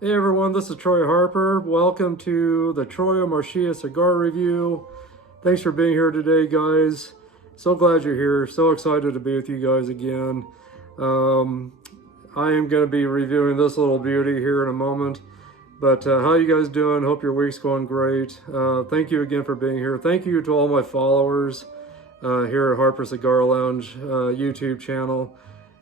Hey everyone, this is Troy Harper. Welcome to the Troy Marcia Cigar Review. Thanks for being here today, guys. So glad you're here. So excited to be with you guys again. I am going to be reviewing this little beauty here in a moment. But how you guys doing? Hope your week's going great. Thank you again for being here. Thank you to all my followers here at Harper Cigar Lounge YouTube channel.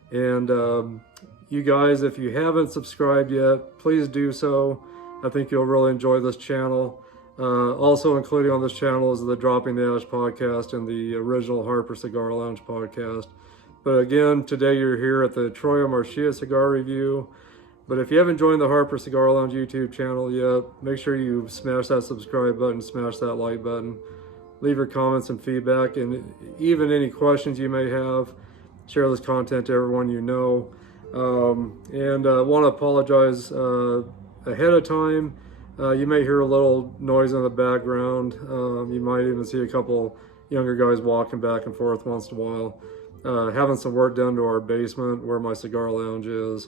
And you guys, if you haven't subscribed yet, please do so. I think you'll really enjoy this channel. Also including on this channel is the Dropping the Ash podcast and the original Harper Cigar Lounge podcast. But again, today you're here at the Troy Marcia Cigar Review. But if you haven't joined the Harper Cigar Lounge YouTube channel yet, make sure you smash that subscribe button, smash that like button. Leave your comments and feedback, and even any questions you may have. Share this content to everyone you know. And I want to apologize ahead of time. You may hear a little noise in the background. You might even see a couple younger guys walking back and forth once in a while. Having some work done to our basement where my cigar lounge is.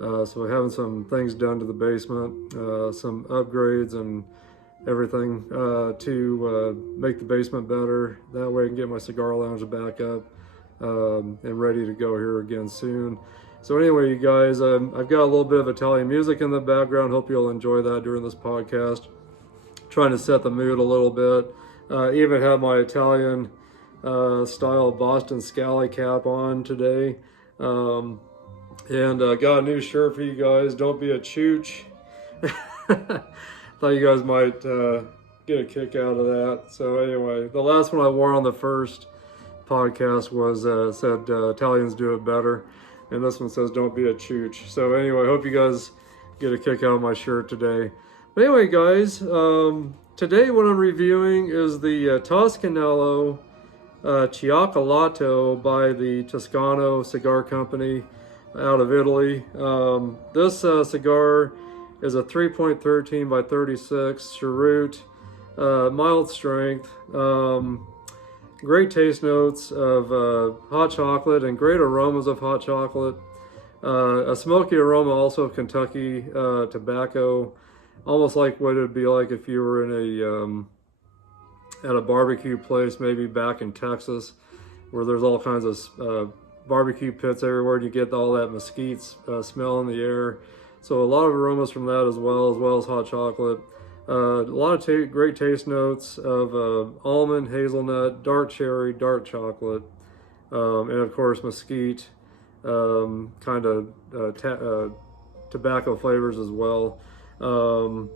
So we're having some things done to the basement, some upgrades and everything to make the basement better. That way I can get my cigar lounge back up and ready to go here again soon. So anyway, you guys, I've got a little bit of Italian music in the background. Hope you'll enjoy that during this podcast. Trying to set the mood a little bit. Even have my Italian style Boston Scally cap on today. And got a new shirt for you guys. Don't be a chooch. Thought you guys might get a kick out of that. So anyway, the last one I wore on the first podcast was said Italians do it better. And this one says, don't be a chooch. So anyway, I hope you guys get a kick out of my shirt today. But anyway, guys, today what I'm reviewing is the Toscanello Cioccolato by the Toscano Cigar Company out of Italy. This cigar is a 3.13 by 36 Cheroot, mild strength. Great taste notes of hot chocolate and great aromas of hot chocolate. A smoky aroma also of Kentucky tobacco, almost like what it would be like if you were in at a barbecue place, maybe back in Texas, where there's all kinds of barbecue pits everywhere, and you get all that mesquite smell in the air. So a lot of aromas from that as well as hot chocolate. A lot of great taste notes of almond, hazelnut, dark cherry, dark chocolate, and of course mesquite, kind of tobacco flavors as well. And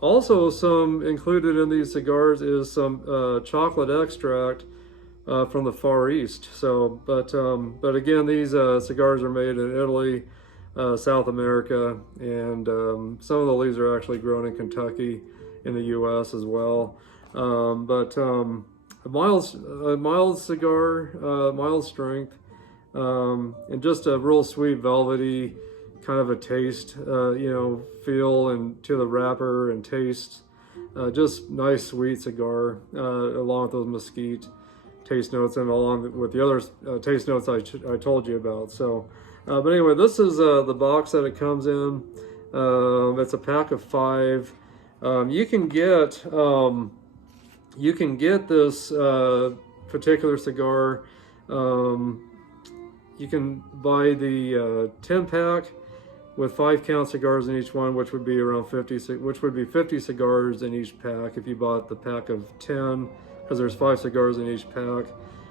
also some included in these cigars is some chocolate extract from the Far East. So, but again, these cigars are made in Italy, South America, and some of the leaves are actually grown in Kentucky in the U.S. as well. A mild cigar, mild strength, and just a real sweet velvety kind of a taste, feel and to the wrapper and taste. Just nice sweet cigar, along with those mesquite taste notes and along with the other taste notes I told you about. So. But anyway, this is the box that it comes in. It's a pack of 5. You can get this particular cigar. You can buy the 10 pack with 5 count cigars in each one, which would be around 50 cigars in each pack if you bought the pack of 10, because there's 5 cigars in each pack,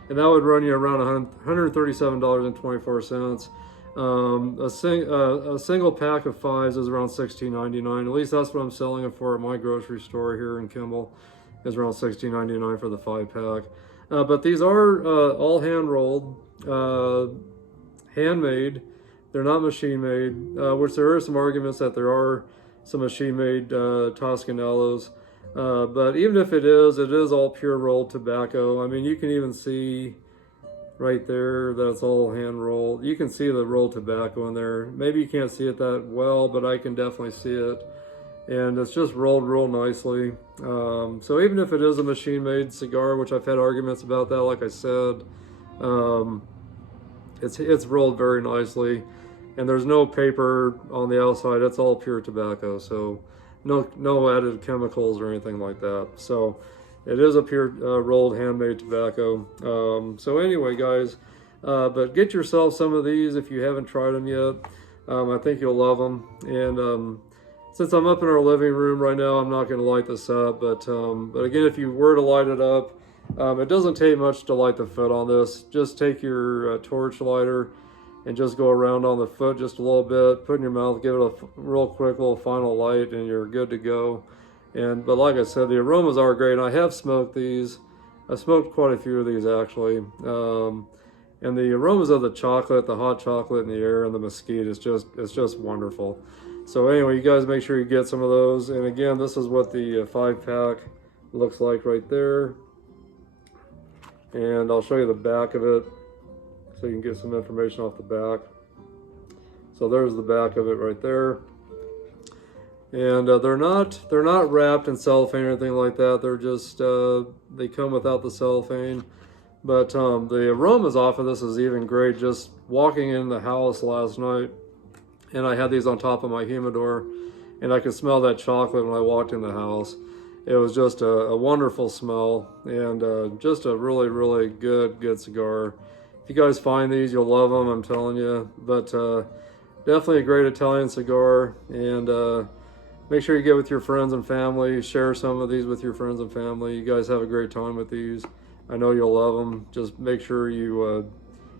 and that would run you around $137.24. A single pack of 5s is around $16.99. At least that's what I'm selling it for at my grocery store here in Kimball. Is around $16.99 for the 5 pack. But these are all hand rolled, handmade. They're not machine made, which there are some arguments that there are some machine made Toscanellos. But even if it is all pure rolled tobacco. I mean, you can even see right there that's all hand rolled. You can see the rolled tobacco in there. Maybe you can't see it that well, but I can definitely see it. And it's just rolled real nicely. So even if it is a machine made cigar, which I've had arguments about that, like I said, it's rolled very nicely. and there's no paper on the outside. It's all pure tobacco, so no added chemicals or anything like that. So it is a pure rolled handmade tobacco. So anyway, guys, but get yourself some of these if you haven't tried them yet. I think you'll love them. And since I'm up in our living room right now, I'm not going to light this up. But again, if you were to light it up, it doesn't take much to light the foot on this. Just take your torch lighter and just go around on the foot just a little bit, put in your mouth, give it a real quick little final light, and you're good to go. But like I said, the aromas are great. I have smoked these. I smoked quite a few of these actually. And the aromas of the chocolate, the hot chocolate in the air, and the mesquite is just wonderful. So anyway, you guys make sure you get some of those. And again, this is what the 5-pack looks like right there. And I'll show you the back of it so you can get some information off the back. So there's the back of it right there. And they're not wrapped in cellophane or anything like that. They're just they come without the cellophane. But the aromas off of this is even great. Just walking in the house last night, and I had these on top of my humidor, and I could smell that chocolate when I walked in the house. It was just a wonderful smell, and just a really, really good cigar. If you guys find these, you'll love them, I'm telling you. But definitely a great Italian cigar, and make sure you get with your friends and family. Share some of these with your friends and family. You guys have a great time with these. I know you'll love them. Just make sure you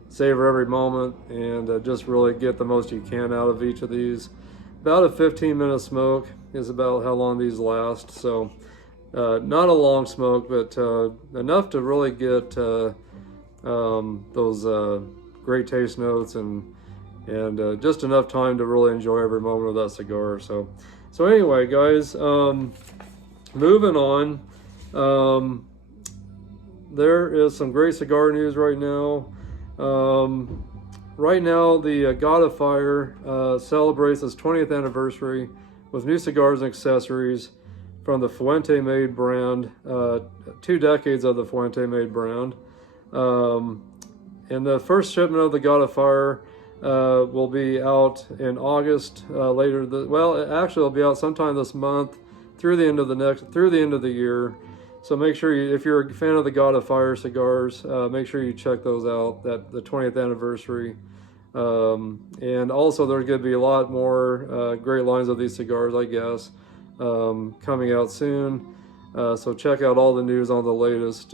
savor every moment and just really get the most you can out of each of these. About a 15-minute smoke is about how long these last. So not a long smoke, but enough to really get those great taste notes and just enough time to really enjoy every moment of that cigar. So anyway, guys, moving on. There is some great cigar news right now. Right now, the God of Fire celebrates its 20th anniversary with new cigars and accessories from the Fuente Made brand, 2 decades of the Fuente Made brand. And the first shipment of the God of Fire will be out in August. Actually, it'll be out sometime this month through the end of the year. So make sure if you're a fan of the God of Fire cigars, make sure you check those out, the 20th anniversary. And also there's going to be a lot more great lines of these cigars, I guess, coming out soon. So check out all the news on the latest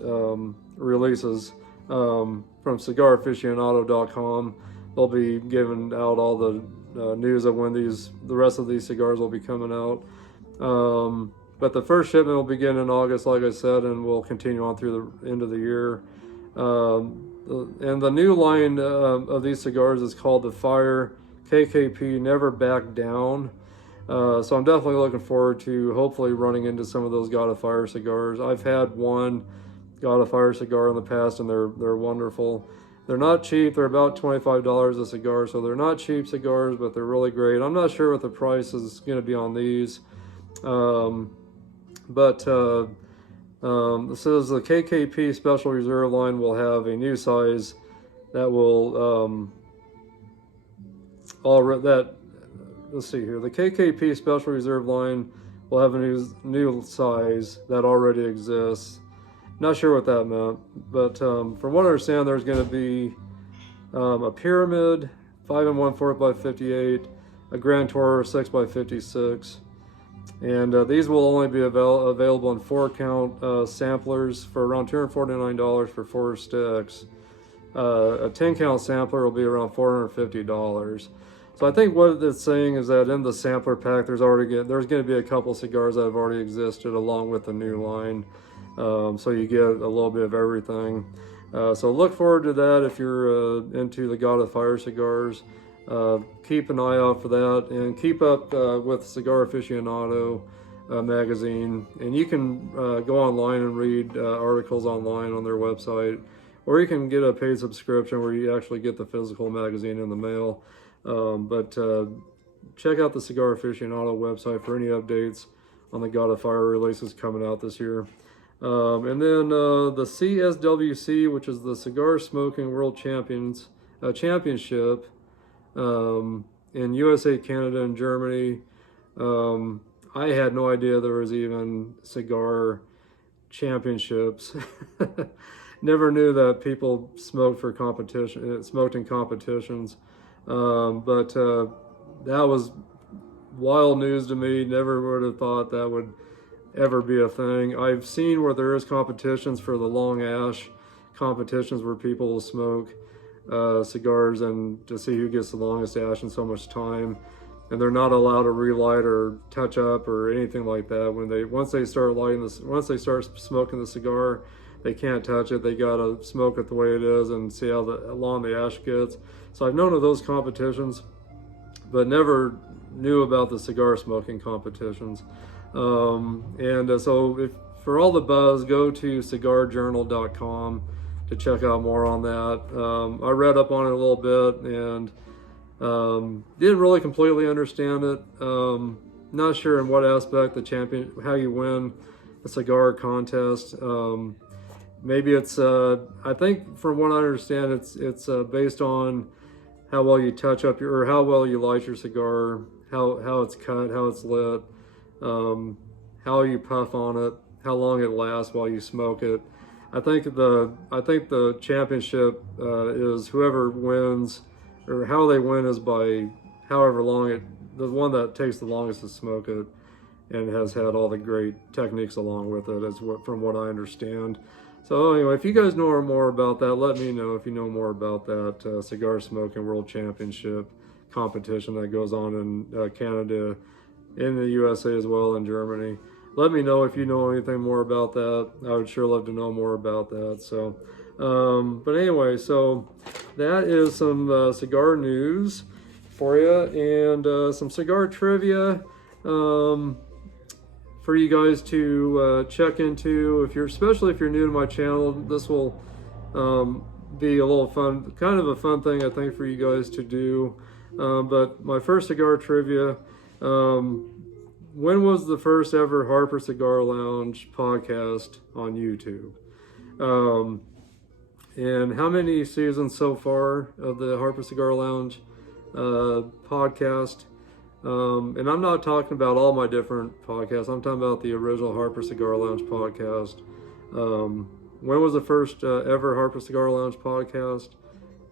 releases from CigarAficionado.com. They'll be giving out all the news of when the rest of these cigars will be coming out. But the first shipment will begin in August, like I said, and will continue on through the end of the year. And the new line of these cigars is called the Fire KKP Never Back Down. So I'm definitely looking forward to hopefully running into some of those God of Fire cigars. I've had one God of Fire cigar in the past, and they're wonderful. They're not cheap. They're about $25 a cigar, so they're not cheap cigars, but they're really great. I'm not sure what the price is going to be on these. This is the KKP Special Reserve line will have a new size that will let's see here. The KKP Special Reserve line will have a new size that already exists. Not sure what that meant, but from what I understand, there's going to be a Pyramid 5 1/4 by 58, a Grand Tourer 6 by 56. And these will only be available in 4-count samplers for around $249 for 4 sticks. A 10-count sampler will be around $450. So I think what it's saying is that in the sampler pack, there's going to be a couple cigars that have already existed along with the new line. So you get a little bit of everything. So look forward to that if you're into the God of Fire cigars. Keep an eye out for that, and keep up with Cigar Aficionado magazine. And you can go online and read articles online on their website, or you can get a paid subscription where you actually get the physical magazine in the mail. But check out the Cigar Aficionado website for any updates on the God of Fire releases coming out this year. And then the CSWC, which is the Cigar Smoking World Championship, in USA, Canada, and Germany. I had no idea there was even cigar championships. Never knew that people smoked for competition, smoked in competitions. But that was wild news to me. Never would have thought that would ever be a thing. I've seen where there is competitions for the long ash, competitions where people will smoke cigars and to see who gets the longest ash in so much time, and they're not allowed to relight or touch up or anything like that. Once they start smoking the cigar, they can't touch it. They gotta smoke it the way it is and see how long the ash gets. So I've known of those competitions, but never knew about the cigar smoking competitions. So for all the buzz, go to cigarjournal.com to check out more on that. I read up on it a little bit and didn't really completely understand it. Not sure in what aspect how you win a cigar contest. Maybe it's I think from what I understand, it's based on how well you touch up or how well you light your cigar, how it's cut, how it's lit, how you puff on it, how long it lasts while you smoke it. I think the championship is whoever wins, or how they win is by however long the one that takes the longest to smoke it and has had all the great techniques along with it, from what I understand. So anyway, if you guys know more about that, let me know if you know more about that cigar smoking world championship competition that goes on in Canada, in the USA as well, in Germany. Let me know if you know anything more about that. I would sure love to know more about that. So, but anyway, so that is some cigar news for you, and some cigar trivia for you guys to check into. Especially if you're new to my channel, this will be a little fun, kind of a fun thing I think for you guys to do. But my first cigar trivia. When was the first ever Harper Cigar Lounge podcast on YouTube? And how many seasons so far of the Harper Cigar Lounge podcast? And I'm not talking about all my different podcasts. I'm talking about the original Harper Cigar Lounge podcast. When was the first ever Harper Cigar Lounge podcast?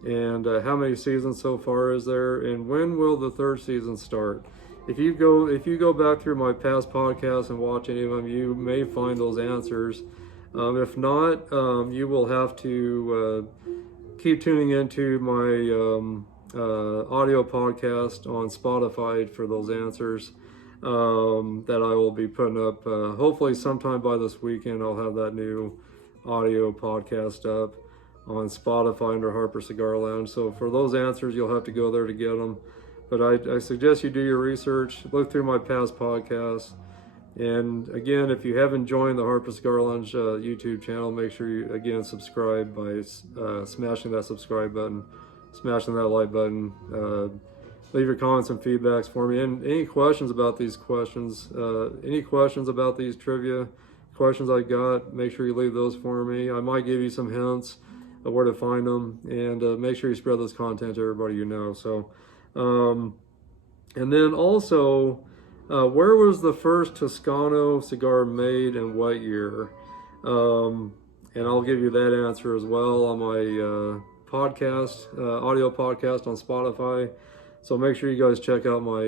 And how many seasons so far is there? And when will the third season start? If you go back through my past podcasts and watch any of them, you may find those answers. If not, you will have to keep tuning into my audio podcast on Spotify for those answers that I will be putting up. Hopefully sometime by this weekend, I'll have that new audio podcast up on Spotify under Harper Cigar Lounge. So for those answers, you'll have to go there to get them. But I suggest you do your research, look through my past podcasts. And again, if you haven't joined the Harper Cigar Lounge YouTube channel, make sure you, again, subscribe by smashing that subscribe button, smashing that like button. Leave your comments and feedbacks for me. And any questions about these any questions about these trivia questions I got, make sure you leave those for me. I might give you some hints of where to find them. And make sure you spread this content to everybody you know. So. And then also, where was the first Toscano cigar made and what year? And I'll give you that answer as well on my podcast, audio podcast on Spotify. So make sure you guys check out my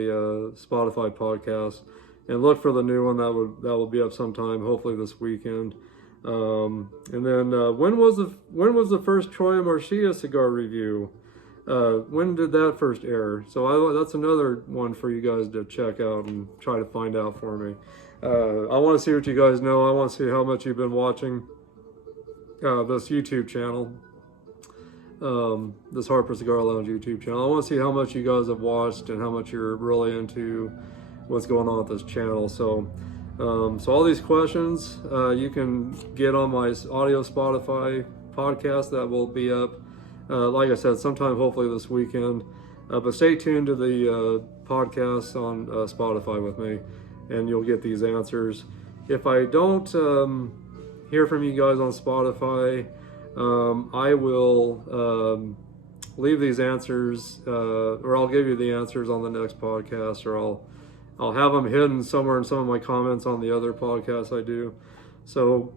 Spotify podcast and look for the new one that will be up sometime, hopefully this weekend. And then when was the first Troya Marcia cigar review? When did that first air? So that's another one for you guys to check out and try to find out for me. I want to see what you guys know. I want to see how much you've been watching this YouTube channel, this Harper Cigar Lounge YouTube channel. I want to see how much you guys have watched and how much you're really into what's going on with this channel. So all these questions you can get on my audio Spotify podcast that will be up. Like I said, sometime hopefully this weekend. But stay tuned to the podcast on Spotify with me, and you'll get these answers. If I don't hear from you guys on Spotify, I will leave these answers, or I'll give you the answers on the next podcast, or I'll have them hidden somewhere in some of my comments on the other podcasts I do. So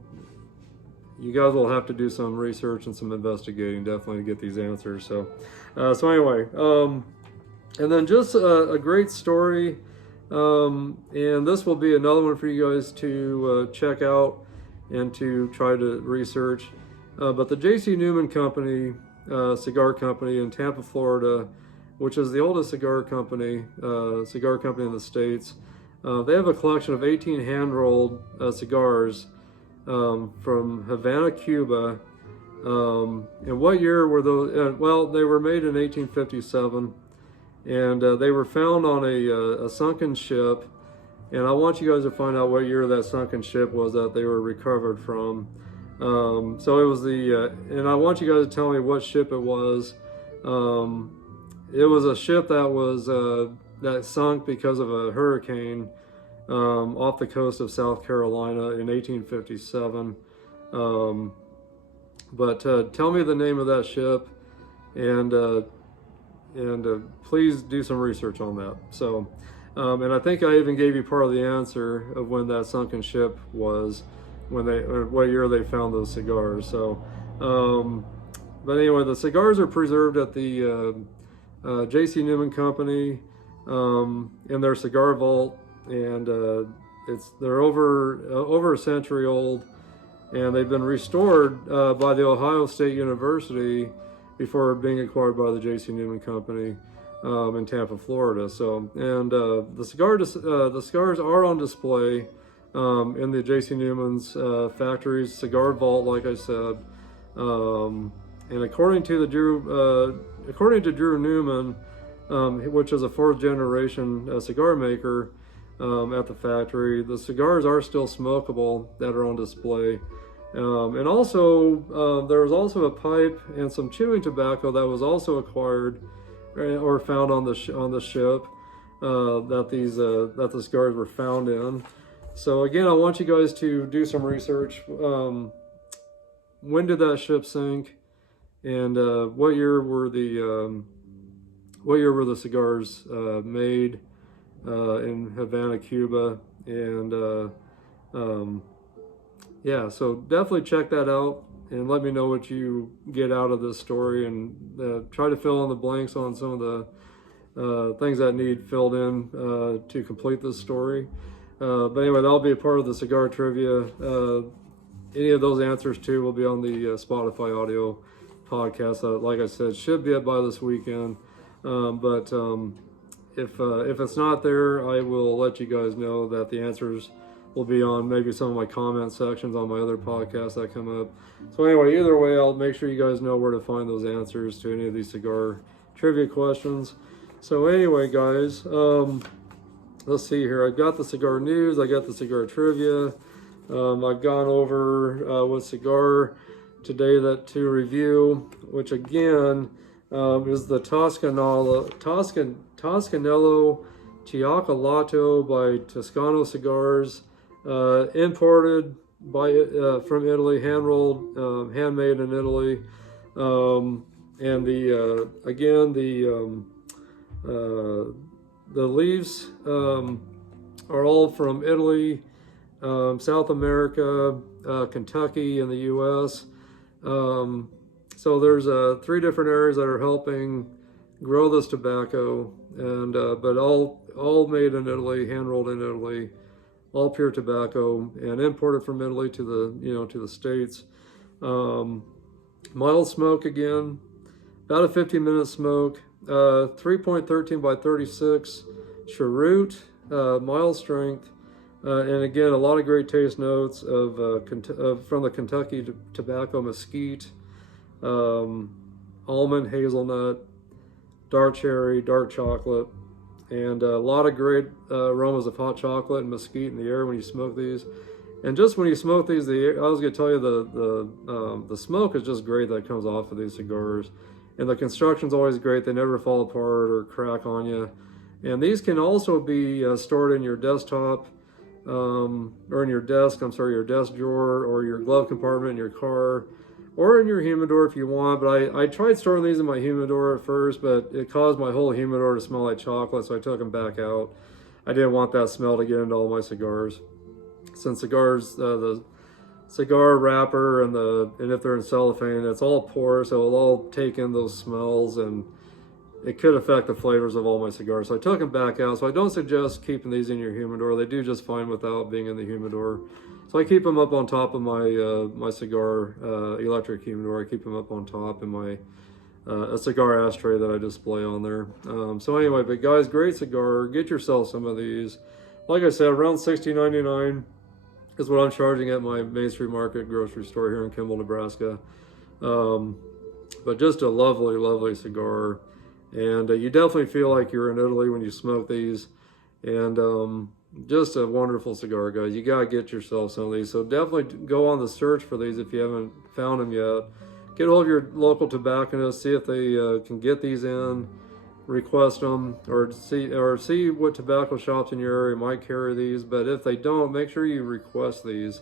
you guys will have to do some research and some investigating definitely to get these answers. So anyway, and then just a great story, and this will be another one for you guys to check out and to try to research. But the J.C. Newman Company, cigar company in Tampa, Florida, which is the oldest cigar company in the States, they have a collection of 18 hand-rolled cigars from Havana, Cuba. And what year were those? Well, they were made in 1857, and they were found on a sunken ship. And I want you guys to find out what year that sunken ship was that they were recovered from. So it was and I want you guys to tell me what ship it was. It was a ship that was that sunk because of a hurricane off the coast of South Carolina in 1857. But tell me the name of that ship, and please do some research on that. So, and I think I even gave you part of the answer of when that sunken ship was, or what year they found those cigars. So, but anyway, the cigars are preserved at the J.C. Newman Company in their cigar vault, and they're over a century old, and they've been restored by the Ohio State University before being acquired by the J.C. Newman Company in Tampa, Florida. So, and the cigars are on display in the J.C. Newman's factory's cigar vault, like I said. And according to Drew Newman, which is a fourth generation cigar maker at the factory, the cigars are still smokable that are on display. And also, there was also a pipe and some chewing tobacco that was also acquired or found on the ship that the cigars were found in. So again, I want you guys to do some research. When did that ship sink, and what year were the cigars made in Havana, Cuba? And yeah, so definitely check that out and let me know what you get out of this story, and try to fill in the blanks on some of the things that need filled in to complete this story. But anyway, that'll be a part of the cigar trivia. Any of those answers too will be on the Spotify audio podcast. Like I said, should be up by this weekend. But if it's not there, I will let you guys know that the answers will be on maybe some of my comment sections on my other podcasts that come up. So anyway, either way, I'll make sure you guys know where to find those answers to any of these cigar trivia questions. So anyway, guys, let's see here. I've got the cigar news. I got the cigar trivia. I've gone over what cigar today to review, which again is the Toscanello Cioccolato by Toscano Cigars, imported from Italy, hand-rolled, handmade in Italy, and the leaves are all from Italy, South America, Kentucky, and the U.S. So there's 3 different areas that are helping grow this tobacco, and but all made in Italy, hand rolled in Italy, all pure tobacco, and imported from Italy to the States. Mild smoke again, about a 15-minute smoke, 3.13 by 36, Cheroot, mild strength. And again, a lot of great taste notes from the Kentucky tobacco mesquite, almond, hazelnut, dark cherry, dark chocolate, and a lot of great aromas of hot chocolate and mesquite in the air when you smoke these. And just when you smoke these, I was going to tell you the smoke is just great that comes off of these cigars, and the construction's always great. They never fall apart or crack on you. And these can also be stored in your desktop. Or in your desk, your desk drawer, or your glove compartment in your car, or in your humidor if you want. But I tried storing these in my humidor at first, but it caused my whole humidor to smell like chocolate, so I took them back out. I didn't want that smell to get into all my cigars. Since cigars, the cigar wrapper and if they're in cellophane, it's all porous, so it'll all take in those smells, and it could affect the flavors of all my cigars. So I took them back out. So I don't suggest keeping these in your humidor. They do just fine without being in the humidor. So I keep them up on top of my my cigar electric humidor. I keep them up on top in my a cigar ashtray that I display on there. So anyway, but guys, great cigar. Get yourself some of these. Like I said, around $60.99 is what I'm charging at my Main Street Market grocery store here in Kimball, Nebraska. But just a lovely, lovely cigar. And you definitely feel like you're in Italy when you smoke these. And just a wonderful cigar, guys. You got to get yourself some of these. So definitely go on the search for these if you haven't found them yet. Get a hold of your local tobacconist, see if they can get these in, request them, or see what tobacco shops in your area might carry these. But if they don't, make sure you request these,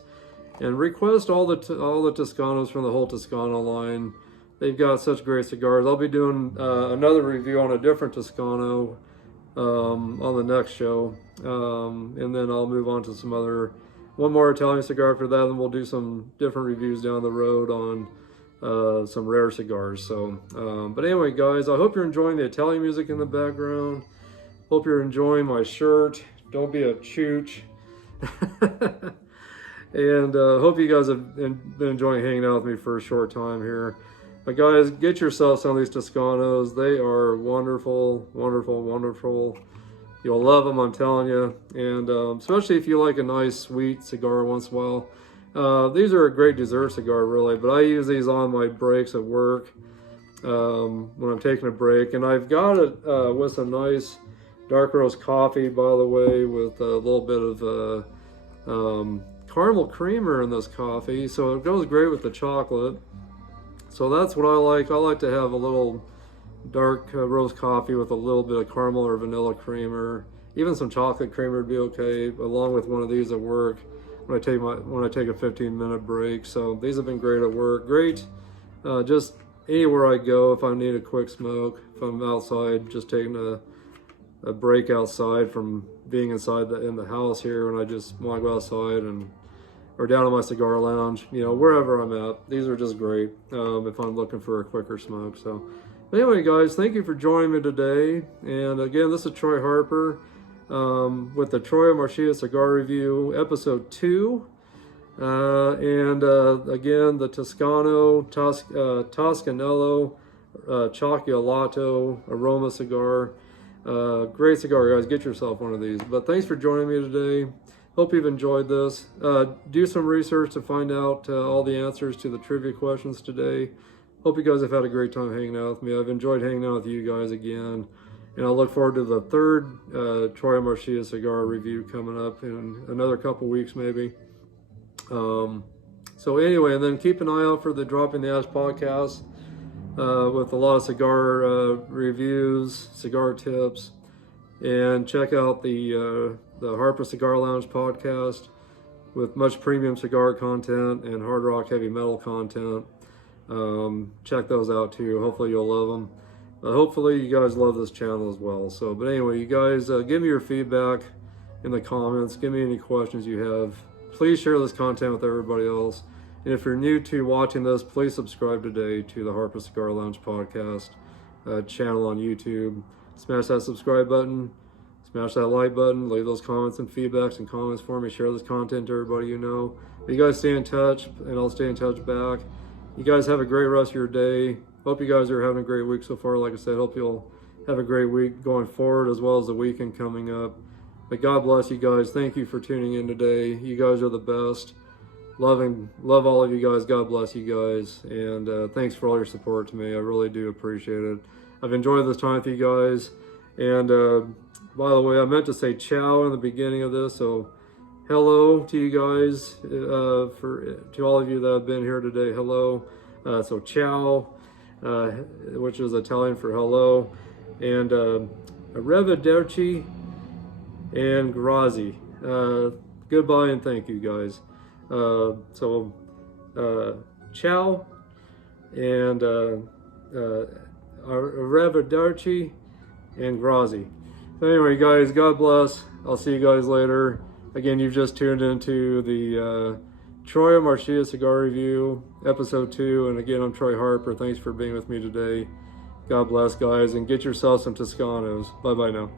and request all the Toscanos from the whole Toscano line. They've got such great cigars. I'll be doing another review on a different Toscano on the next show, and then I'll move on to one more Italian cigar after that, and we'll do some different reviews down the road on some rare cigars. So but anyway, guys, I hope you're enjoying the Italian music in the background. Hope you're enjoying my shirt. Don't be a chooch. And hope you guys have been enjoying hanging out with me for a short time here. But guys, get yourself some of these Toscanos. They are wonderful, wonderful, wonderful. You'll love them, I'm telling you. And especially if you like a nice sweet cigar once in a while. These are a great dessert cigar, really, but I use these on my breaks at work when I'm taking a break. And I've got it with some nice dark roast coffee, by the way, with a little bit of caramel creamer in this coffee. So it goes great with the chocolate. So that's what I like. I like to have a little dark roast coffee with a little bit of caramel or vanilla creamer. Even some chocolate creamer would be okay, along with one of these at work when I take a 15-minute break. So these have been great at work. Great just anywhere I go if I need a quick smoke. If I'm outside, just taking a break outside from being inside in the house here, and I just want to go outside or down in my cigar lounge, you know, wherever I'm at. These are just great if I'm looking for a quicker smoke. So but anyway, guys, thank you for joining me today. And again, this is Troy Harper with the Troy Marchia Cigar Review, Episode 2. And again, the Toscano, Toscanello, Cioccolato Aroma Cigar. Great cigar, guys. Get yourself one of these. But thanks for joining me today. Hope you've enjoyed this. Do some research to find out all the answers to the trivia questions today. Hope you guys have had a great time hanging out with me. I've enjoyed hanging out with you guys again. And I look forward to the third Troy Marchia cigar review coming up in another couple weeks maybe. So anyway, and then keep an eye out for the Dropping the Ash podcast with a lot of cigar reviews, cigar tips. And check out the Harper Cigar Lounge podcast with much premium cigar content and hard rock heavy metal content. Check those out too. Hopefully you'll love them. Hopefully you guys love this channel as well. So, but anyway, you guys give me your feedback in the comments. Give me any questions you have. Please share this content with everybody else. And if you're new to watching this, please subscribe today to the Harper Cigar Lounge podcast channel on YouTube. Smash that subscribe button. Smash that like button. Leave those comments and feedbacks and comments for me. Share this content to everybody you know. You guys stay in touch, and I'll stay in touch back. You guys have a great rest of your day. Hope you guys are having a great week so far. Like I said, hope you'll have a great week going forward as well as the weekend coming up. But God bless you guys. Thank you for tuning in today. You guys are the best. Love all of you guys. God bless you guys. And thanks for all your support to me. I really do appreciate it. I've enjoyed this time with you guys. And by the way, I meant to say ciao in the beginning of this. So hello to you guys. To all of you that have been here today, hello. So ciao, which is Italian for hello. And arrivederci and grazie. Goodbye and thank you guys. Ciao, and Arrivederci and Grazie. So anyway, guys, God bless. I'll see you guys later. Again, you've just tuned into the Troya Marcia Cigar Review, Episode 2. And again, I'm Troy Harper. Thanks for being with me today. God bless, guys, and get yourself some Toscanos. Bye-bye now.